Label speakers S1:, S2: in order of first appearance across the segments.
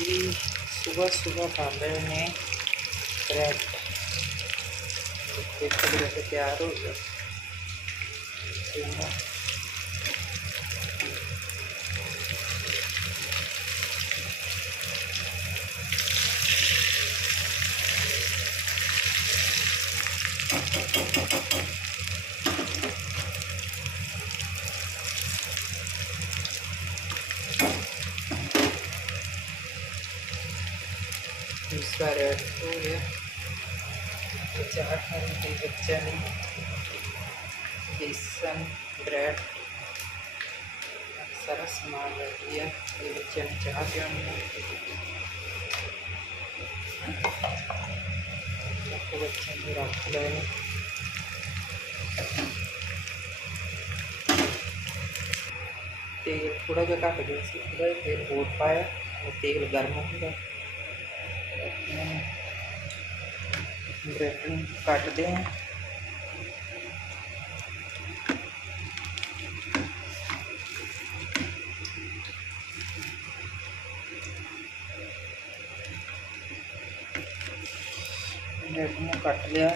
S1: ये सुबह सुबह बन रहे हैं ब्रेड तैयार हो गया। Thank स्कूल है बच्चा बच्चा बेसन ब्रेड सारा समान लग गया ये बच्चे ने चाह पे बच्चे ने रख लिया तेल थोड़ा जहा घट गया थोड़ा तेल और पाया तेल गर्म हो गया। ब्रेकिंग काट दें। कट लिया।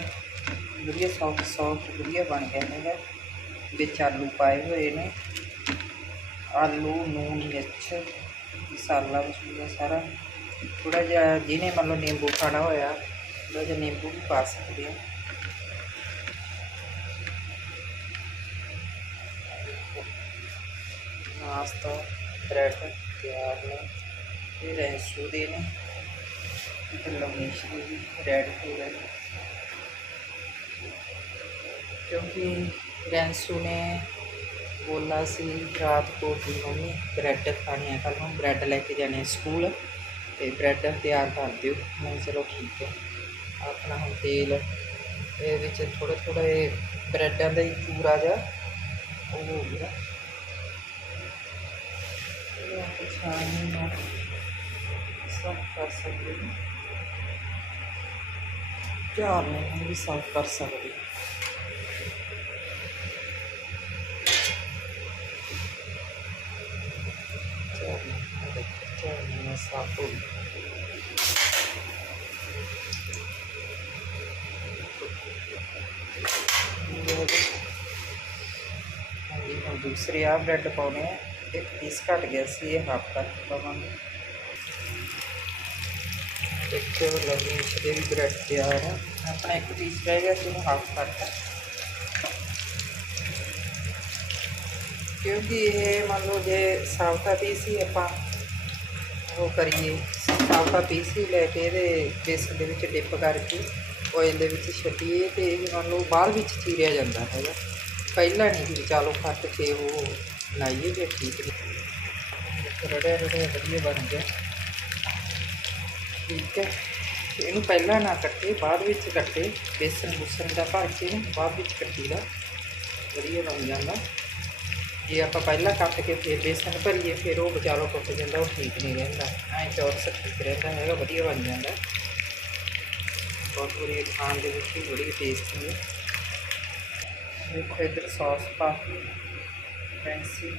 S1: बढ़िया सॉफ्ट सॉफ्ट बढ़िया बन गया है। बिच आलू पाए हुए ने आलू, नून, मिर्च, मसाला मसूला सारा। थोड़ा जहा जिन्हें मतलब नींबू खाना होया मतलब थोड़ा सा नींबू भी पा सकते हैं नाश्ता, ब्रेड तैयार है ये रैसू दे रेड फूल क्योंकि रेंसू ने बोला सी, रात को कि मम्मी ब्रैड खाने कल हम ब्रैड लेके जाने स्कूल तो ब्रैड तैयार कर दौ मैं चलो ठीक है। अपना हम तेल ये थोड़े थोड़े थोह्ड़े ब्रैडा दा पूरा जा ओह् हो गेआ सब कर सकते चार मिनट बी साफ़ कर सकते चार हो गया ਦੂਸਰੇ ਆ ਬ੍ਰੈਡ ਪਾਉਣੇ ਆ, ਇੱਕ ਪੀਸ ਘਟ ਗਿਆ ਸੀ, ਇਹ ਹਾਫ ਕਰ ਪਾਵਾਂਗੇ ਇੱਕ ਲਵਲੀ ਦੇ ਵੀ ਬ੍ਰੈਡ ਤਿਆਰ ਆ। ਆਪਣਾ ਇੱਕ ਪੀਸ ਰਹਿ ਗਿਆ ਸੀ ਉਹਨੂੰ ਹਾਫ ਕਰਤਾ। ਕਿਉਂਕਿ ਇਹ ਮੰਨ ਲਓ ਜੇ ਸਾਵਤਾ ਪੀਸ ਹੀ ਆਪਾਂ ਉਹ ਕਰੀਏ ਸਾਵਤਾ ਪੀਸ ਹੀ ਲੈ ਕੇ ਇਹਦੇ ਬੇਸਨ ਦੇ ਵਿੱਚ ਡਿਪ ਕਰਕੇ ਆਇਲ ਦੇ ਵਿੱਚ ਛੱਡੀਏ ਤੇ ਇਹ ਮੰਨ ਲਓ ਬਾਅਦ ਵਿੱਚ ਚੀਰਿਆ ਜਾਂਦਾ ਹੈਗਾ। ਪਹਿਲਾਂ ਨਹੀਂ ਜੀ ਚਲੋ ਕੱਟ ਕੇ ਉਹ ਲਾਈਏ ਜੇ ਠੀਕ ਨਹੀਂ। ਰੜਿਆ ਰੜਿਆ, ਵਧੀਆ ਬਣ ਗਿਆ। ਠੀਕ ਹੈ। ਇਹਨੂੰ ਪਹਿਲਾਂ ਨਾ ਕੱਟੇ, ਬਾਅਦ ਵਿੱਚ ਕੱਟੇ। ਬੇਸਨ ਬੁਸਨ ਦਾ ਭਰ ਕੇ ਬਾਅਦ ਵਿੱਚ ਕੱਟੀ ਵਧੀਆ ਬਣ ਜਾਂਦਾ। ਜੇ ਆਪਾਂ ਪਹਿਲਾਂ ਕੱਟ ਕੇ ਫਿਰ ਬੇਸਨ ਭਰੀਏ, ਫਿਰ ਉਹ ਵਿਚਾਲੋ ਟੁੱਟ ਜਾਂਦਾ, ਉਹ ਠੀਕ ਨਹੀਂ ਰਹਿੰਦਾ। ਐਂ ਚੌਰਸ ਠੀਕ ਰਹਿੰਦਾ, ਹੈਗਾ, ਵਧੀਆ ਬਣ ਜਾਂਦਾ। ਬਹੁਤ ਵਧੀਆ ਖਾਣ ਦੇ ਵਿੱਚ ਵੀ ਬੜੀ ਟੇਸਟੀ ਹੈ। ਦੇਖੋ ਇੱਧਰ ਸੌਸ ਪਾ ਰੈਂਸੀ ਫੈਂਸੀ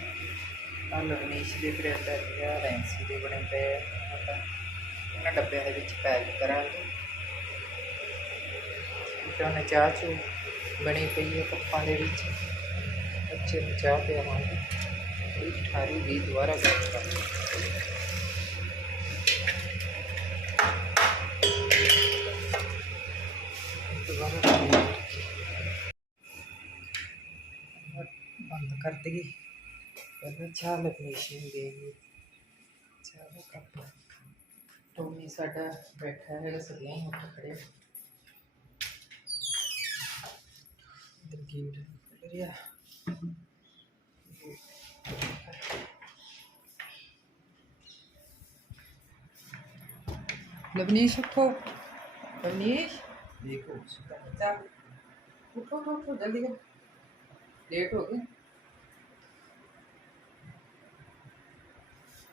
S1: ਆ ਲਵਨੀਸ਼ ਦੇ ਬ੍ਰੈਡ ਆ ਰੈਂਸੀ ਦੇ ਬਣੇ ਪਏ ਆ। ਆਪਾਂ ਇਹਨਾਂ ਡੱਬਿਆਂ ਦੇ ਵਿੱਚ ਪੈਕ ਕਰਾਂਗੇ। ਕਿਉਂਕਿ ਚਾਹ ਚੂ ਬਣੀ ਪਈ ਹੈ ਕੱਪਾਂ ਦੇ ਵਿੱਚ। ਬੱਚੇ ਨੂੰ ਚਾਹ ਪਿਆਵਾਂਗੇ। ਇਹ ਠਾਰੀ ਵੀ ਦੁਬਾਰਾ ਗਰਮ ਕਰਾਂਗੇ ਬੰਦ ਕਰ ਦਈਏ ਪਹਿਲਾਂ ਚਾਹ ਲਗਨੇਸ਼ਨ ਦੇਗੀ ਚਾਹ ਦਾ ਕੱਪ ਟੋਮੀ ਸਾਡਾ ਬੈਠਾ ਹੈਗਾ ਸਦੀਆਂ ਹੀ ਉੱਠ ਖੜਿਆ ਦਲਗੀਰ ਖੁੱਲ ਰਿਹਾ लवनीश उठो लवनीश देखो उसका बच्चा उठो उठो उठो जल्दी करो लेट हो गए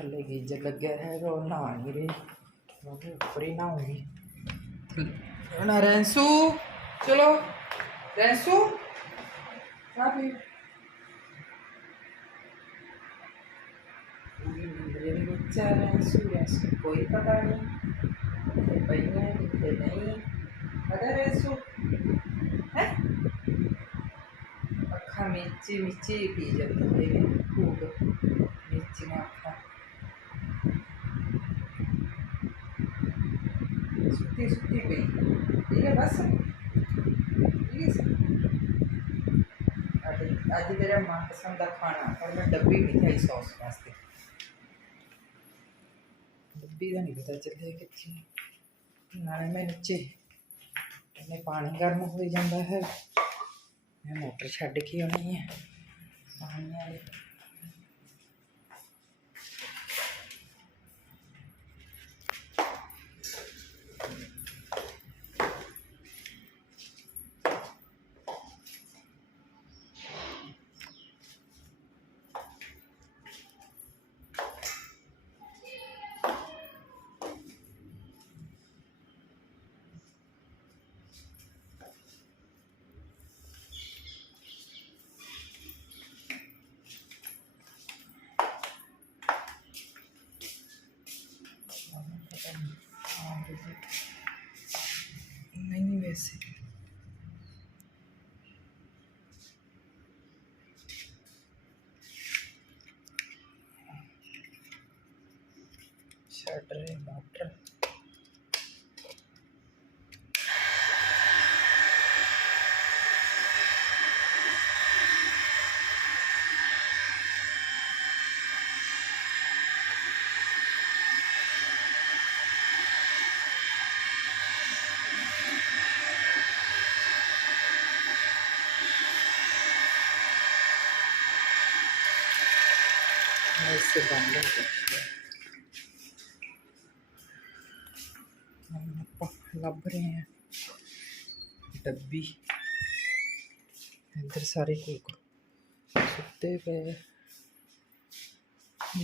S1: थले गी लगे है और ना नहीं रही फ्री ना होगी ना रेंसू चलो रेंसू कोई पता नहीं कितने नहीं है अखा मिर्ची मिर्ची पी जाती है खूब मिर्ची ना सुती सुती पे ठीक है, बस। ठीक है, सर। अज मेरा मनपसंद का खाना, पर मैं डब्बी मिठाई सॉस वास्ते। डब्बी का नहीं पता चलिए कितने नाले मैं नीचे मैंने पानी गर्म हो जाता है। मैं मोटर छड़ के आनी है। पानी वाली शटर है मोटर इससे बंद कर ਲੱਭ ਰਹੇ ਹਾਂ। ਡੱਬੀ। ਇੱਧਰ ਸਾਰੇ ਕੋਕ ਸੁੱਤੇ ਪਏ।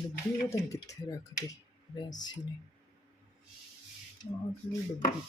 S1: ਡੱਬੀ ਪਤਾ ਨਹੀਂ ਕਿੱਥੇ ਰੱਖਦੀ। ਰੈਂਸੀ ਨੇ। ਆਹ ਕਿਹੜੀ ਡੱਬੀ?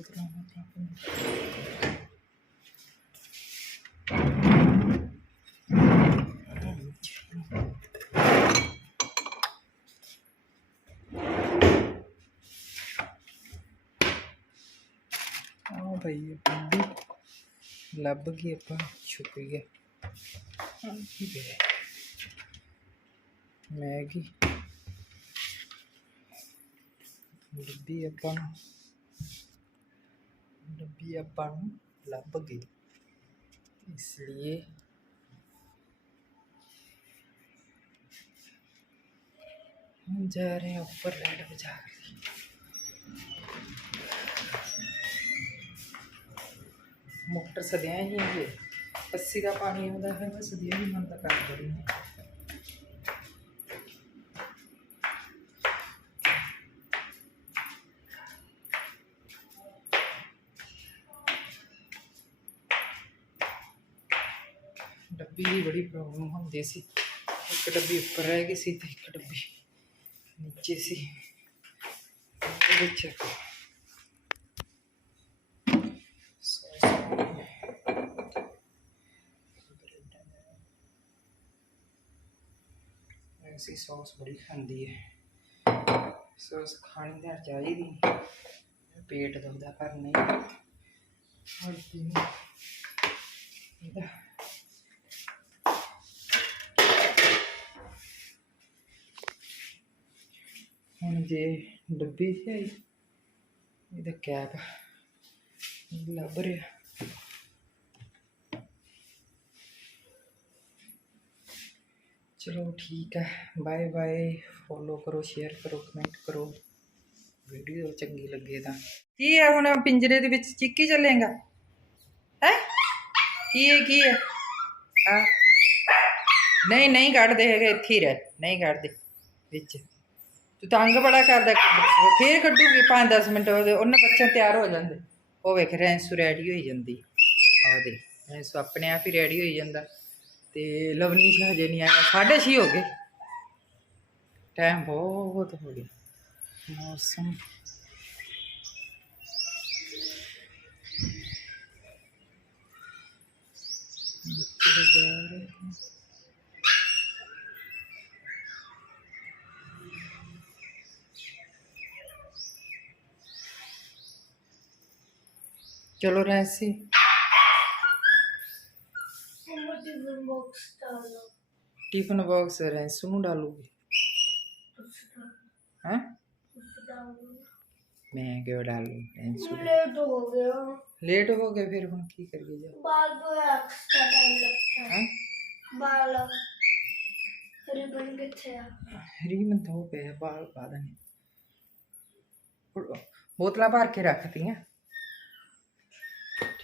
S1: Otra, otra, otra. ਆ ਭਈ ਬੰਦੀ ਲੱਭ ਗਈ ਆਪਾਂ ਸ਼ੁਕਰੀਆ ਹਾਂ ਕੀ ਦੇ ਮੈਗੀ ਡੱਬੀ ਆਪਾਂ पियपन लग गई इसलिए हम जा रहे हैं ऊपर लाइट बुझा कर मोटर सदिया ही है। अस्सी का पानी आता है मैं सदिया ही मन का काम रही हूँ ਡੱਬੀ ਦੀ ਬੜੀ ਪ੍ਰੋਬਲਮ ਹੁੰਦੀ ਸੀ। ਇੱਕ ਡੱਬੀ ਉੱਪਰ ਰਹਿ ਗਈ ਸੀ ਤੇ ਇੱਕ ਡੱਬੀ ਨੀਚੇ ਸੀ। ਉਹਦੇ ਵਿੱਚ ਐਸੀ ਸੌਸ ਬੜੀ ਖਾਂਦੀ ਹੈ। ਸੌਸ ਖਾਣੀ ਤਾਂ ਚਾਹੀਦੀ ਪੇਟ ਦੁਖਦਾ ਪਰ ਨਹੀਂ। ਹਲਦੀ ਨਹੀਂ ये डब्बी है। ये कैप लभ रहा चलो ठीक है। Bye bye. फॉलो करो शेयर करो कमेंट करो। वीडियो चंगी लगे तो की है हम पिंजरे के बच्चे चिकी चलेगा? है? की है की है? हाँ। नहीं नहीं काट दे है इतनी रह। नहीं काट दे बिच ਤੂੰ ਤੰਗ ਬੜਾ ਕਰਦਾ ਫੇਰ ਕੱਢੂਗੀ 5-10 ਮਿੰਟ, ਉਹਦੇ ਉਹਨਾਂ ਬੱਚੇ ਤਿਆਰ ਹੋ ਜਾਂਦੇ। ਉਹ ਵੇਖ, ਰੈਂਸੂ ਰੈਡੀ ਹੋਈ ਜਾਂਦੀ। ਉਹਦੇ ਰੈਂਸੂ ਆਪਣੇ ਆਪ ਹੀ ਰੈਡੀ ਹੋਈ ਜਾਂਦਾ। ਤੇ ਲਵਨੀਸ਼ ਹਜੇ ਨਹੀਂ ਆਇਆ, ਸਾਢੇ ਛੇ ਹੋ ਗਏ। ਟਾਈਮ ਬਹੁਤ ਹੋ ਗਿਆ। ਮੌਸਮ। ਜਾ ਰਹੇ चलो रहसी
S2: टिफ़िन बॉक्स
S1: रहसी में डालूगी हैं मैं क्यों डालू
S2: लेट हो गया
S1: लेट हो गया फिर हम की करके जाओ
S2: बाल तो एक्स्ट्रा टाइम लगता है बाल रिबन किथे
S1: है रिबन तो पे बाल बाद में बोतला भर के रखती हैं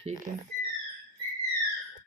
S1: ਹੈ